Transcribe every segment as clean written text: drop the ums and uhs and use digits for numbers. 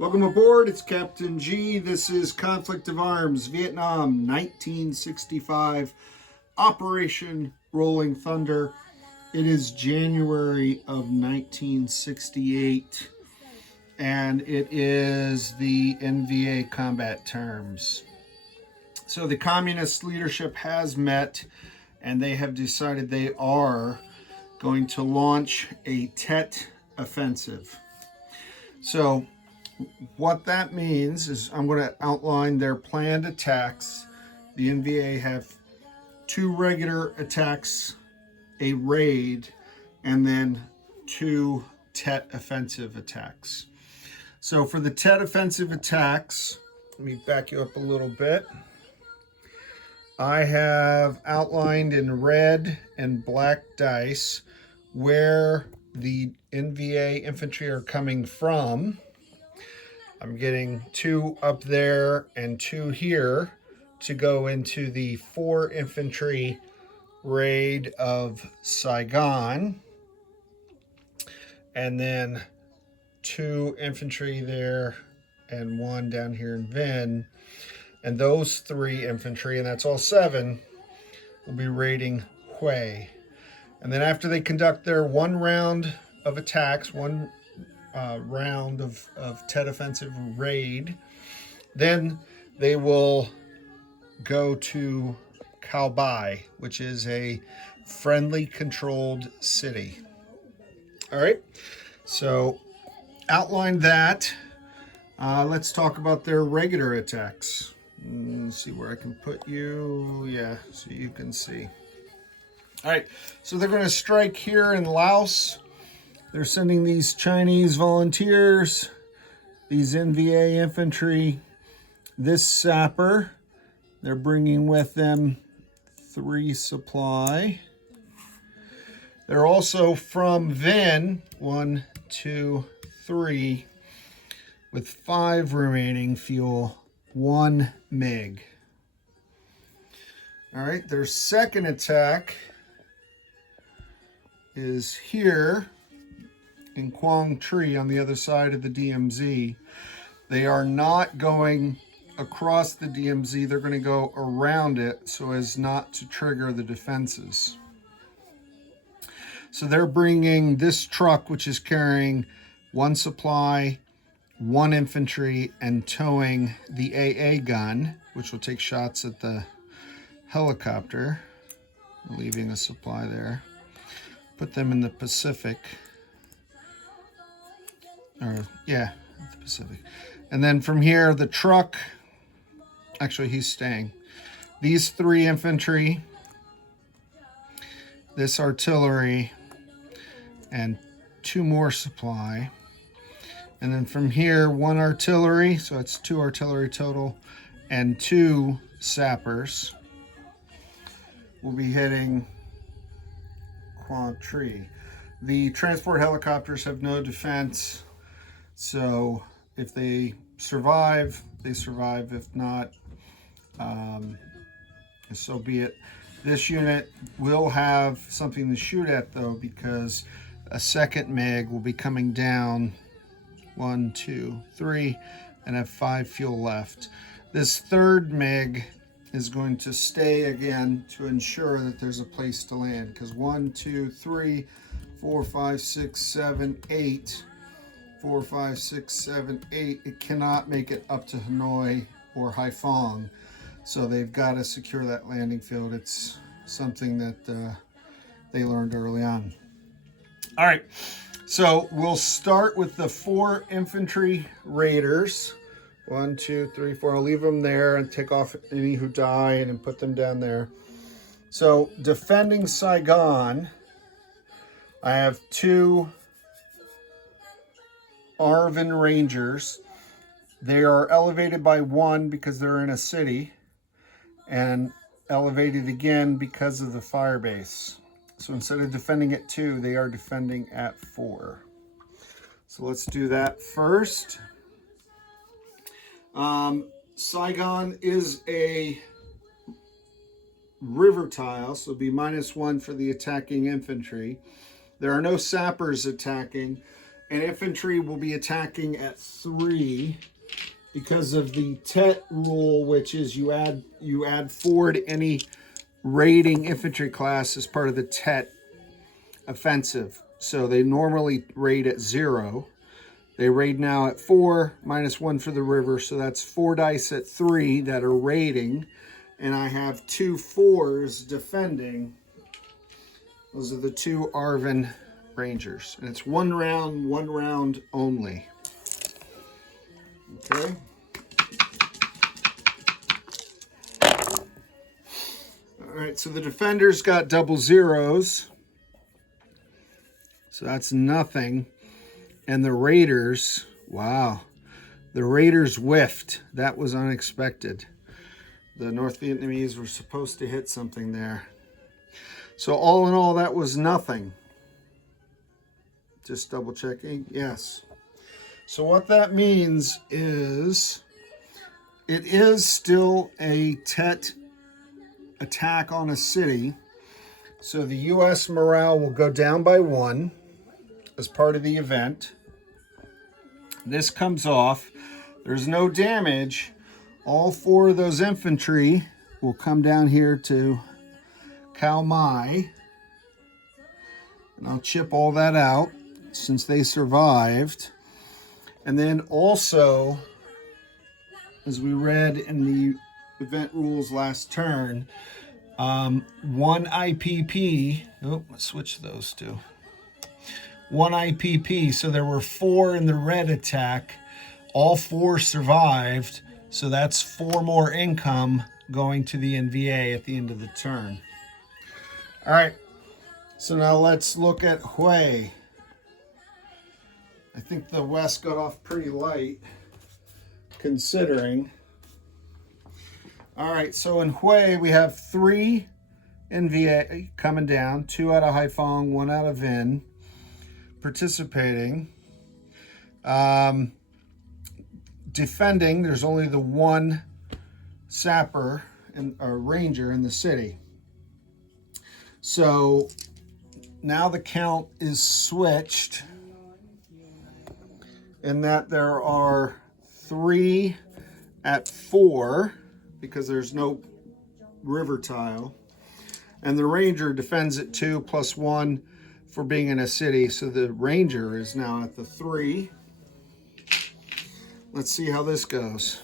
Welcome aboard, it's Captain G. This is Conflict of Arms, Vietnam, 1965, Operation Rolling Thunder. It is January of 1968, and it is the NVA combat terms. So the communist leadership has met, and they have decided they are going to launch a Tet offensive. So what that means is I'm going to outline their planned attacks. The NVA have 2 regular attacks, a raid, and then 2 Tet offensive attacks. So for the Tet offensive attacks, let me back you up a little bit. I have outlined in red and black dice where the NVA infantry are coming from. I'm getting 2 up there and 2 here to go into the 4 infantry raid of Saigon. And then 2 infantry there and 1 down here in Vinh. And those 3 infantry, and that's all 7, will be raiding Hue. And then after they conduct their 1 round of attacks, 1 round of Tet offensive raid, then they will go to Cao Bai, which is a friendly controlled city. All right, so outline that. Let's talk about their regular attacks. Let's see where I can put you. Yeah, so you can see. All right, so they're going to strike here in Laos. They're sending these Chinese volunteers, these NVA infantry, this sapper. They're bringing with them 3 supply. They're also from Vinh, 1, 2, 3, with 5 remaining fuel, 1 MiG. All right, their second attack is here in Quang Tri on the other side of the DMZ. They are not going across the DMZ. They're going to go around it so as not to trigger the defenses. So they're bringing this truck, which is carrying 1 supply, 1 infantry, and towing the AA gun, which will take shots at the helicopter, leaving a supply there. Put them in the Pacific. The Pacific. And then from here, the truck, actually he's staying. These 3 infantry, this artillery, and 2 more supply. And then from here, 1 artillery, so it's 2 artillery total, and 2 sappers will be hitting Quang Tri. The transport helicopters have no defense. So if they survive, they survive. If not, so be it. This unit will have something to shoot at, though, because a 2nd MiG will be coming down, 1, 2, 3, and have 5 fuel left. This 3rd MiG is going to stay again to ensure that there's a place to land, because 1, 2, 3, 4, 5, 6, 7, 8. 4, 5, 6, 7, 8. It cannot make it up to Hanoi or Haiphong. So they've got to secure that landing field. It's something that they learned early on. All right, so we'll start with the 4 infantry raiders. 1, 2, 3, 4. I'll leave them there and take off any who died and put them down there. So defending Saigon, I have 2 Arvin Rangers. They are elevated by 1 because they're in a city, and elevated again because of the fire base. So instead of defending at 2, they are defending at 4. So let's do that first. Saigon is a river tile, so it'll be -1 for the attacking infantry. There are no sappers attacking. and infantry will be attacking at 3 because of the TET rule, which is you add 4 to any raiding infantry class as part of the TET offensive. So they normally raid at 0. They raid now at 4, -1 for the river. So that's 4 dice at 3 that are raiding. And I have 2 4s defending. Those are the 2 Arvin Rangers. And it's 1 round only. Okay. All right, so the defenders got double zeros. So that's nothing. And the Raiders, wow. The Raiders whiffed. That was unexpected. The North Vietnamese were supposed to hit something there. So all in all, that was nothing. Just double checking. Yes. So what that means is it is still a TET attack on a city. So the U.S. morale will go down by 1 as part of the event. This comes off. There's no damage. All 4 of those infantry will come down here to Khao Mai. And I'll chip all that out since they survived. And then also, as we read in the event rules last turn, 1 IPP. Oh, let's switch those two. 1 IPP. So there were 4 in the red attack. All 4 survived. So that's 4 more income going to the NVA at the end of the turn. All right. So now let's look at Hue. I think the West got off pretty light, considering. All right, so in Hue, we have 3 NVA coming down, 2 out of Haiphong, 1 out of Vinh, participating. Defending, there's only the 1 sapper or ranger in the city. So now the count is switched in that there are 3 at 4 because there's no river tile. And the ranger defends at 2 + 1 for being in a city. So the ranger is now at the 3. Let's see how this goes.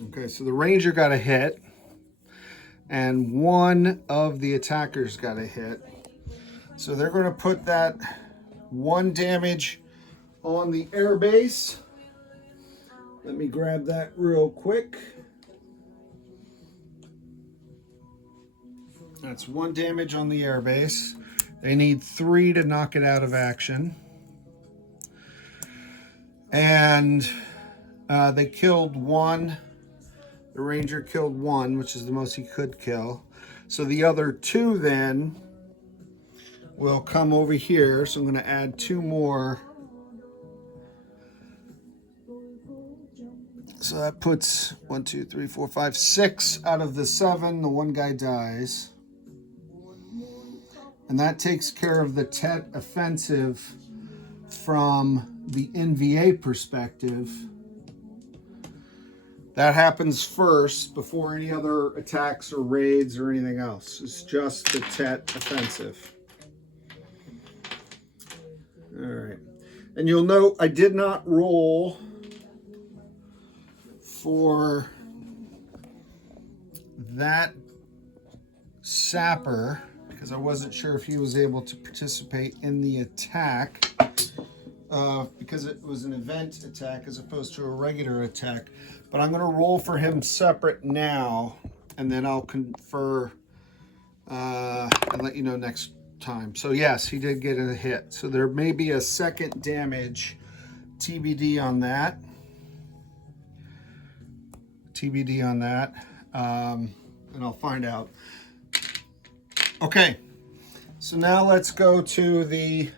Okay, so the ranger got a hit, and 1 of the attackers got a hit. So they're going to put that 1 damage on the air base. Let me grab that real quick. That's 1 damage on the air base. They need 3 to knock it out of action. And they killed 1. The ranger killed 1, which is the most he could kill. So the other 2 then will come over here. So I'm going to add 2 more. So that puts 1, 2, 3, 4, 5, 6 out of the 7. The 1 guy dies. And that takes care of the TET offensive from the NVA perspective. That happens first before any other attacks or raids or anything else. It's just the TET offensive. All right. And you'll note I did not roll for that sapper because I wasn't sure if he was able to participate in the attack because it was an event attack as opposed to a regular attack. But I'm going to roll for him separate now, and then I'll confer and let you know next time. So yes, he did get a hit. So there may be a 2nd damage TBD on that. TBD on that. And I'll find out. Okay, so now let's go to the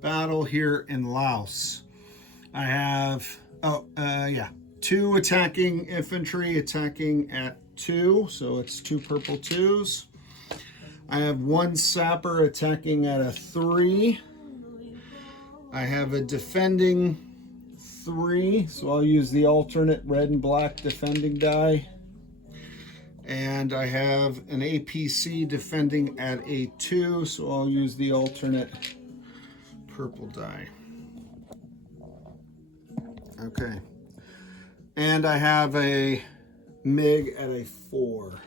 battle here in Laos. I have 2 attacking infantry attacking at 2, so it's 2 purple 2s. I have 1 sapper attacking at a 3. I have a defending 3, so I'll use the alternate red and black defending die. And I have an APC defending at a 2, so I'll use the alternate purple die. Okay. And I have a MiG at a 4.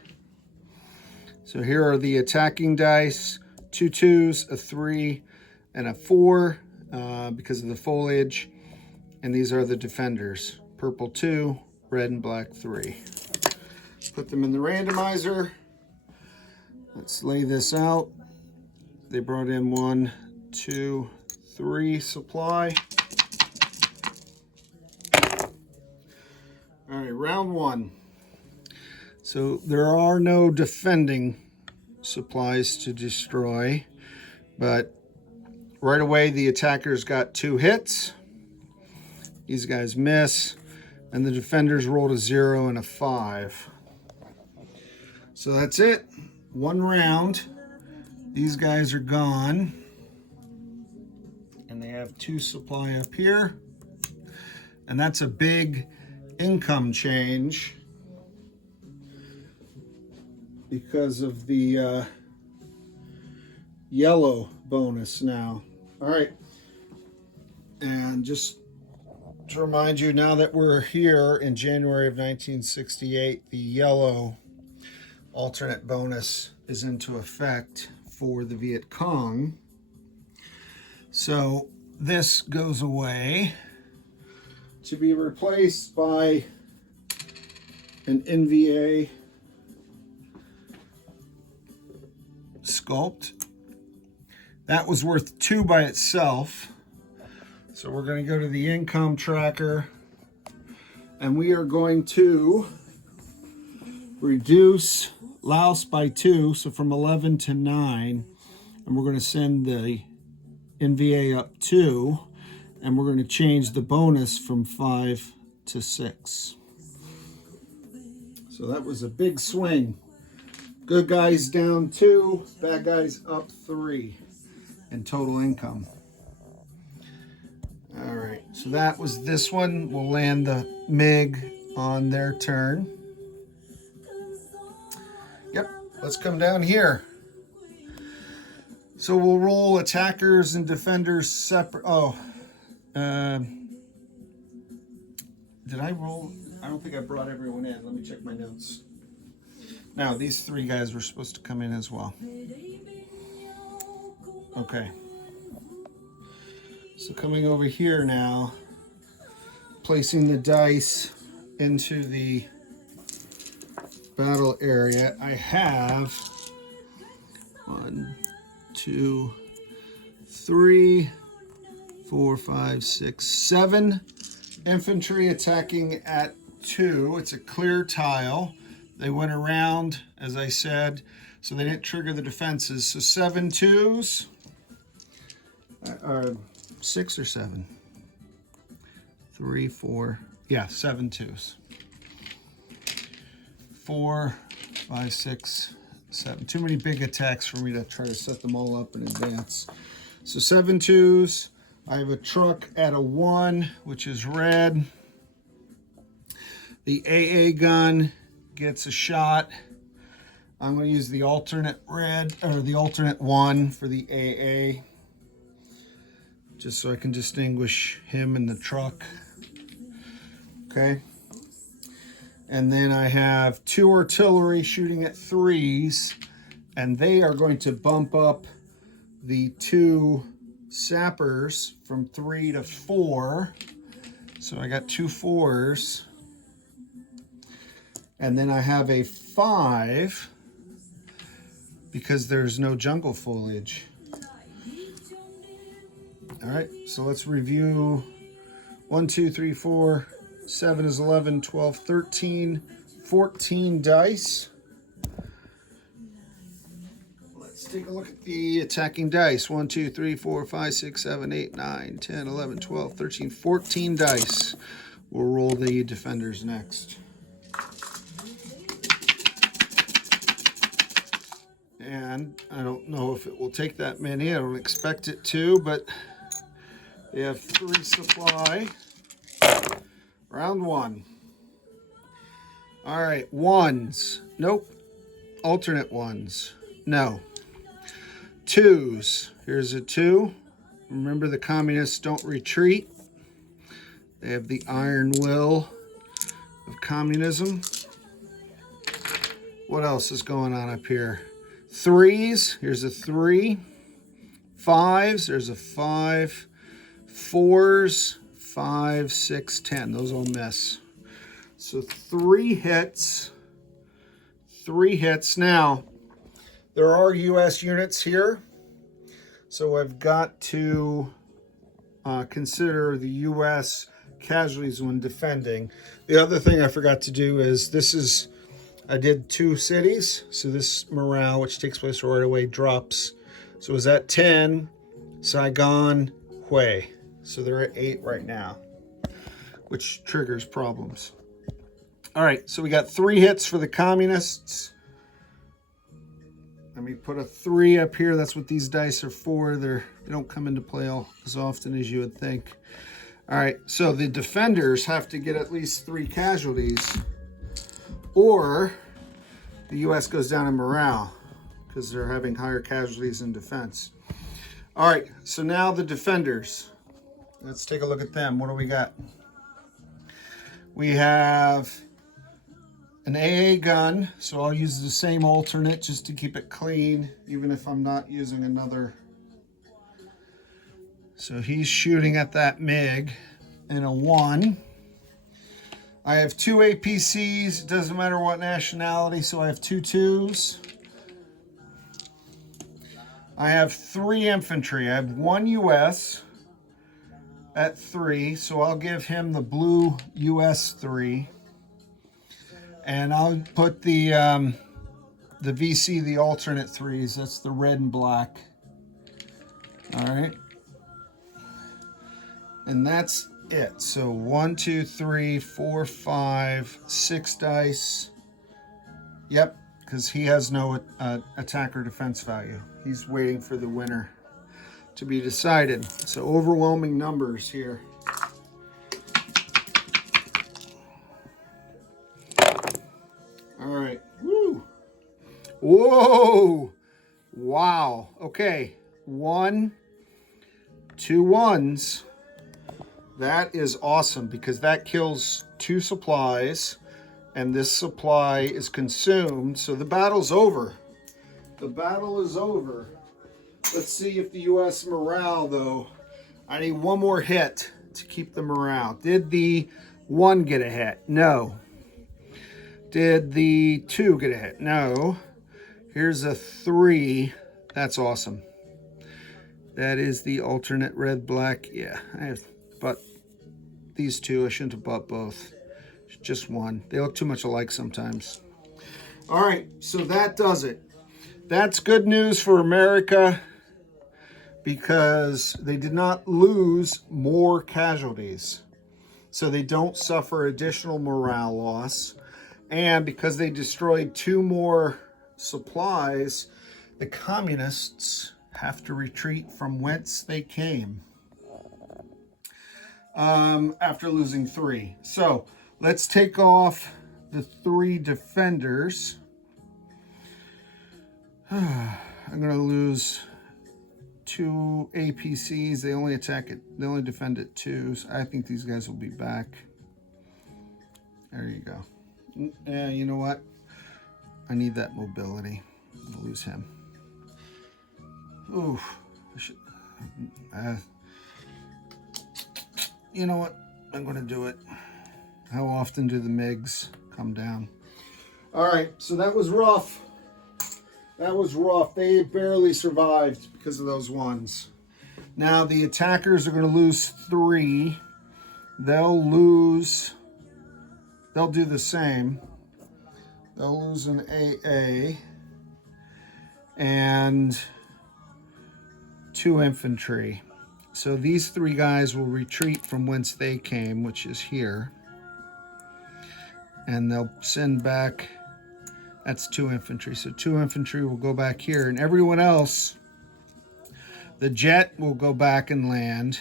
So here are the attacking dice, 2 2s, a 3, and a 4 because of the foliage. And these are the defenders, purple 2, red and black 3. Put them in the randomizer. Let's lay this out. They brought in 1, 2, 3 supply. All right, round 1. So there are no defending supplies to destroy, but right away the attackers got 2 hits. These guys miss, and the defenders rolled a 0 and a 5. So that's it. 1 round. These guys are gone. And they have 2 supply up here. And that's a big income change because of the yellow bonus now. All right. And just to remind you, now that we're here in January of 1968, the yellow alternate bonus is into effect for the Viet Cong. So this goes away to be replaced by an NVA sculpt. That was worth 2 by itself. So we're going to go to the income tracker and we are going to reduce Laos by 2, so from 11 to 9, and we're going to send the NVA up 2, and we're going to change the bonus from 5 to 6. So that was a big swing. Good guys down 2, bad guys up 3 in total income. All right, so that was this one. We'll land the MiG on their turn. Yep, let's come down here. So we'll roll attackers and defenders separate. Oh, did I roll? I don't think I brought everyone in. Let me check my notes. Now, these 3 guys were supposed to come in as well. Okay. So coming over here now, placing the dice into the battle area, I have 1, 2, 3, 4, 5, 6, 7 infantry attacking at 2. It's a clear tile. They went around, as I said, so they didn't trigger the defenses. So 7 2s, 6 or 7, 3, 4, yeah, 7 2s. 4, 5, 6, 7. Too many big attacks for me to try to set them all up in advance. So 7 2s. I have a truck at a 1, which is red. The AA gun gets a shot. I'm going to use the alternate red, or the alternate 1 for the AA, just so I can distinguish him and the truck. Okay. And then I have 2 artillery shooting at 3s, and they are going to bump up the 2 sappers from 3 to 4. So I got 2 4s. And then I have a 5 because there's no jungle foliage. All right, so let's review. 1, 2, 3, 4, 7 is 11, 12, 13, 14 dice. Let's take a look at the attacking dice. 1, 2, 3, 4, 5, 6, 7, 8, 9, 10, 11, 12, 13, 14 dice. We'll roll the defenders next. And I don't know if it will take that many. I don't expect it to, but they have 3 supply. Round 1. All right, 1s. Nope. Alternate 1s. No. 2s. Here's a 2. Remember, the communists don't retreat. They have the iron will of communism. What else is going on up here? 3s. Here's a 3. 5s. There's a 5. 4s. 5, 6, 10. Those all miss. So 3 hits. 3 hits. Now, there are U.S. units here, so I've got to consider the U.S. casualties when defending. The other thing I forgot to do is I did 2 cities, so this morale, which takes place right away, drops. So it was at 10, Saigon, Hue. So they're at 8 right now, which triggers problems. All right, so we got 3 hits for the communists. Let me put a 3 up here. That's what these dice are for. They don't come into play as often as you would think. All right, so the defenders have to get at least 3 casualties, or the U.S. goes down in morale because they're having higher casualties in defense. All right, so now the defenders. Let's take a look at them. What do we got? We have an AA gun, so I'll use the same alternate just to keep it clean, even if I'm not using another. So he's shooting at that MiG in a 1. I have 2 APCs, it doesn't matter what nationality, so I have 2 2s. I have 3 infantry. I have 1 US at 3, so I'll give him the blue US 3. And I'll put the VC, the alternate 3s. That's the red and black. All right. And that's it. So 1, 2, 3, 4, 5, 6 dice. Yep, because he has no attack or defense value. He's waiting for the winner to be decided. So overwhelming numbers here. All right. Woo. Whoa. Wow. Okay. 1, 2 1s. That is awesome because that kills 2 supplies and this supply is consumed. So the battle's over. The battle is over. Let's see if the U.S. morale, though. I need 1 more hit to keep the morale. Did the 1 get a hit? No. Did the 2 get a hit? No. Here's a 3. That's awesome. That is the alternate red, black. Yeah, I have bought these 2. I shouldn't have bought both. Just 1. They look too much alike sometimes. All right, so that does it. That's good news for America because they did not lose more casualties. So they don't suffer additional morale loss. And because they destroyed 2 more supplies, the communists have to retreat from whence they came after losing 3. So let's take off the 3 defenders. I'm going to lose 2 APCs. They only attack it. They only defend at 2s. I think these guys will be back. There you go. Yeah, you know what? I need that mobility. I'll lose him. Oof. You know what? I'm going to do it. How often do the MiGs come down? All right, so that was rough. That was rough. They barely survived because of those 1s. Now the attackers are going to lose 3. They'll do the same. They'll lose an AA and 2 infantry. So these 3 guys will retreat from whence they came, which is here. And they'll send back That's 2 infantry. So 2 infantry will go back here, and everyone else, the jet will go back and land,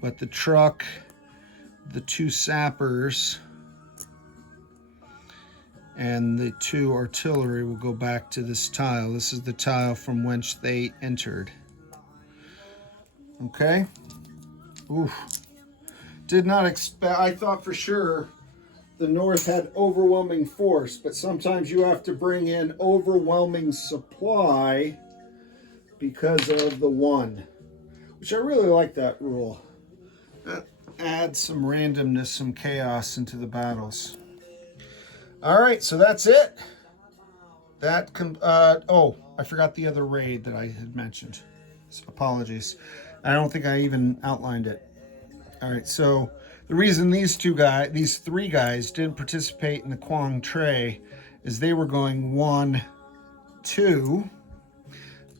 but the truck, the 2 sappers, and the 2 artillery will go back to this tile. This is the tile from whence they entered. Okay? Oof. Did not expect, I thought for sure the North had overwhelming force, but sometimes you have to bring in overwhelming supply because of the 1, which I really like that rule. That adds some randomness, some chaos into the battles. All right, so that's it. That oh, I forgot the other raid that I had mentioned. So apologies. I don't think I even outlined it. All right, so the reason these 3 guys didn't participate in the Quang Tre is they were going 1, 2,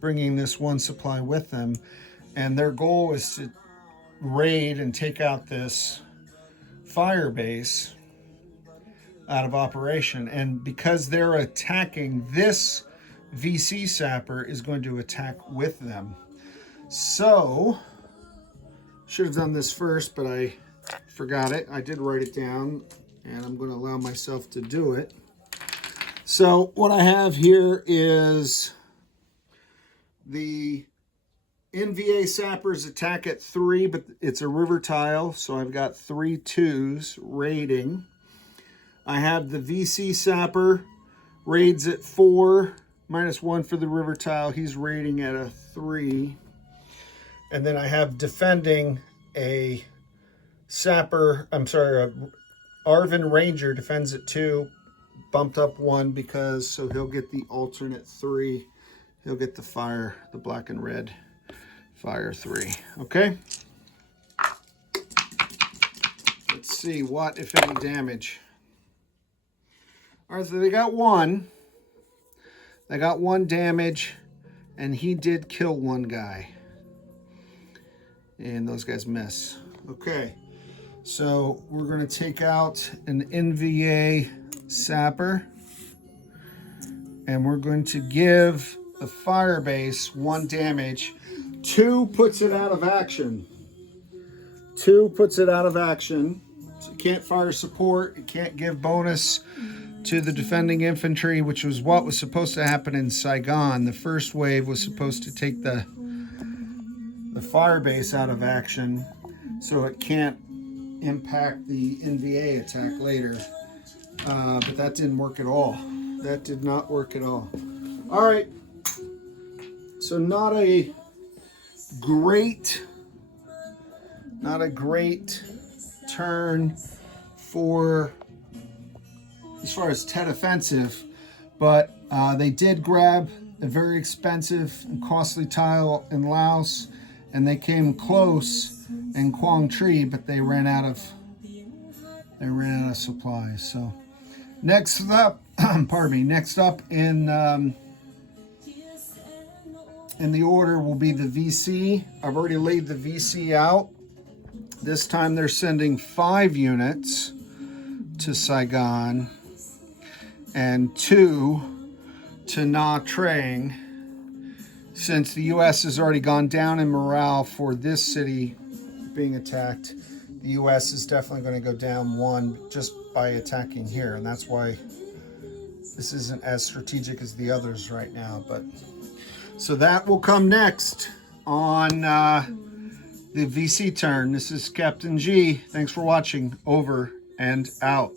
bringing this 1 supply with them, and their goal was to raid and take out this fire base out of operation. And because they're attacking, this VC sapper is going to attack with them. So should have done this first, but I forgot it. I did write it down, and I'm going to allow myself to do it. So what I have here is the NVA sappers attack at 3, but it's a river tile, so I've got 3 2s raiding. I have the VC sapper raids at 4, -1 for the river tile. He's raiding at a 3. And then I have defending a sapper, I'm sorry, a Arvin Ranger defends at 2, bumped up 1 because, so he'll get the alternate 3. He'll get the fire, the black and red fire 3. Okay? Let's see what, if any, damage. All right, so they got 1. They got 1 damage, and he did kill 1 guy. And those guys miss. Okay, so we're going to take out an NVA sapper, and we're going to give the fire base 1 damage. 2 puts it out of action. 2 puts it out of action. So it can't fire support. It can't give bonus to the defending infantry, which was what was supposed to happen in Saigon. The first wave was supposed to take the fire base out of action, so it can't impact the NVA attack later. But that didn't work at all. That did not work at all. All right. So not a great turn for as far as Tet offensive, but they did grab a very expensive and costly tile in Laos, and they came close in Quang Tri, but they ran out of supplies. So next up, pardon me, next up in the order will be the VC. I've already laid the VC out. This time they're sending 5 units to Saigon and 2 to Nha Trang. Since the U.S. has already gone down in morale for this city being attacked, the U.S. is definitely going to go down 1 just by attacking here, and that's why this isn't as strategic as the others right now. But so that will come next on the VC turn. This is Captain G. Thanks for watching. Over and out.